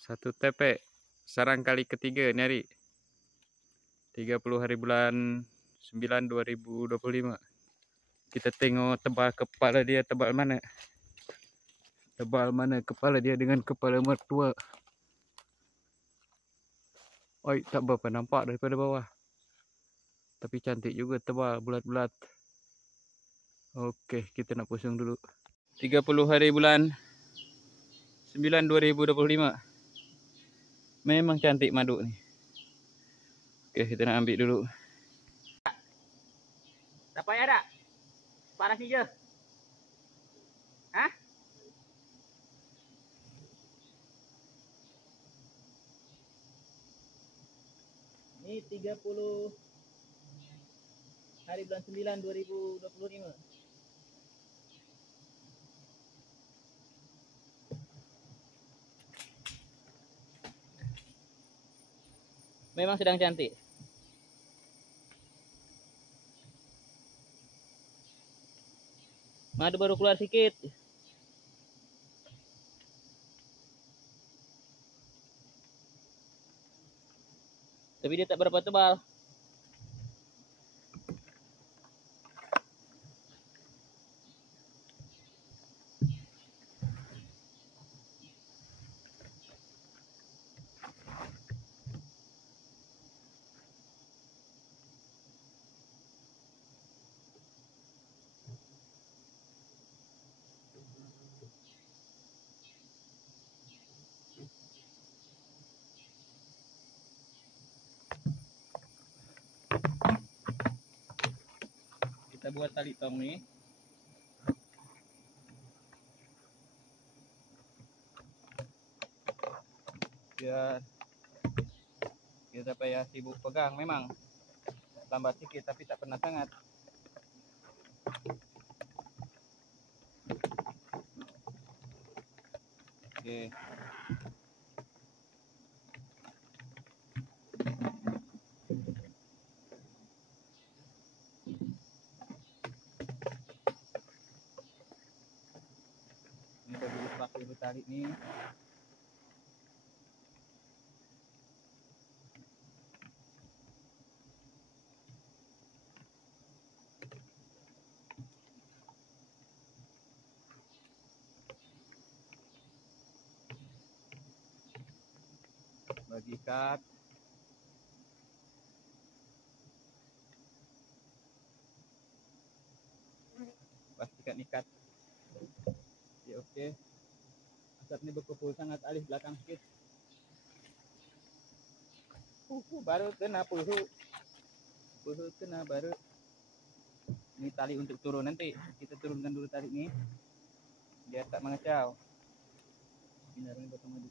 Satu tepek sarang kali ketiga ni hari 30 hari bulan 9 2025. Kita tengok tebal kepala dia tebal mana. Tebal mana kepala dia dengan kepala mertua. Oi, tak berapa nampak daripada bawah. Tapi cantik juga tebal bulat-bulat. Okey, kita nak pusing dulu. 30 hari bulan 9 2025. Memang cantik madu ni. Okey, kita nak ambil dulu. Tak payah tak? Paras ni je. Ha? Ni 30 hari bulan 9 2025. Memang sedang cantik. Madu baru keluar sikit. Tapi dia tak berapa tebal. Kita buat tali tong ni. Biar kita payah sibuk pegang. Memang lambat sikit tapi tak pernah sangat. Okey. Ini bagi lepas dulu tarik ni. Bagi ikat. Pastikan ikat. Ya, okey. Asap ni berkumpul sangat alih belakang sikit. Baru kena puhu. Puhu kena baru. Ini tali untuk turun nanti. Kita turunkan dulu tali ni. Biar tak mengacau. Benar ni potong madu.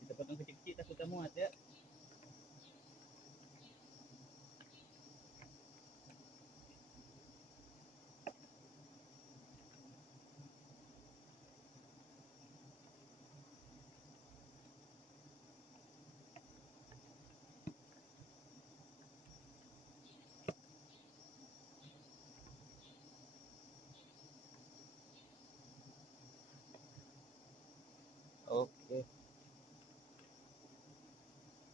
Kita potong kecil-kecil takut tak muat ya. Okey.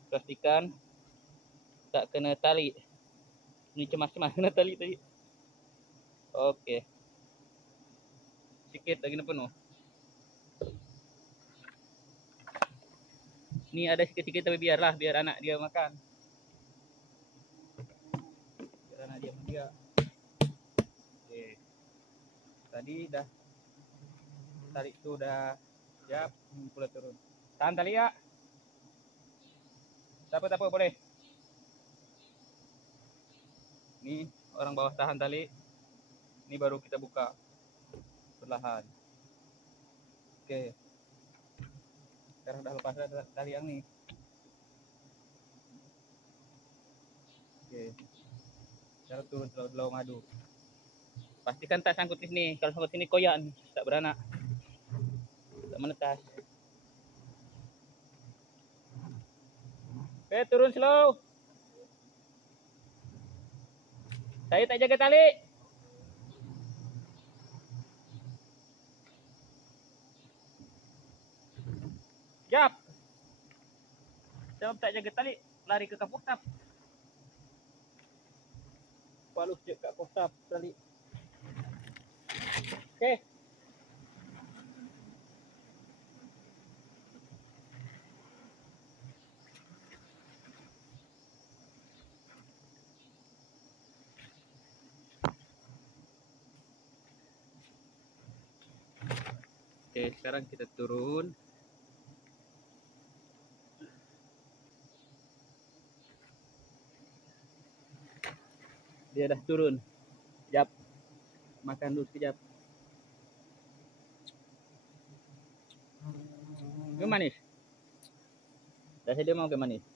Pastikan tak kena tali. Ini cemas-cemas kena tali tadi. Okey. Sikit lagi nak penuh. Ni ada sikit-sikit tapi biarlah, biar anak dia makan. Biar anak dia makan dia. Okey. Tadi dah tarik tu dah siap, pula turun. Tahan tali ya. Tak apa boleh. Ni orang bawah tahan tali. Ni baru kita buka perlahan. Okey. Sekarang dah lepas tali yang ni. Okey. Cara turun Selau Madu. Pastikan tak sangkut di sini. Kalau sangkut sini koyak nih, tak beranak. Tak menetas. Oke, turun slow. Saya tak jaga tali. Jap. Saya tak jaga tali, lari ke kapuk tap. Palu cek kat kapuk tap tali. Oke. Oke, sekarang kita turun. Dia dah turun. Sekejap. Makan dulu sekejap. Ke manis? Dah dia mau ke manis?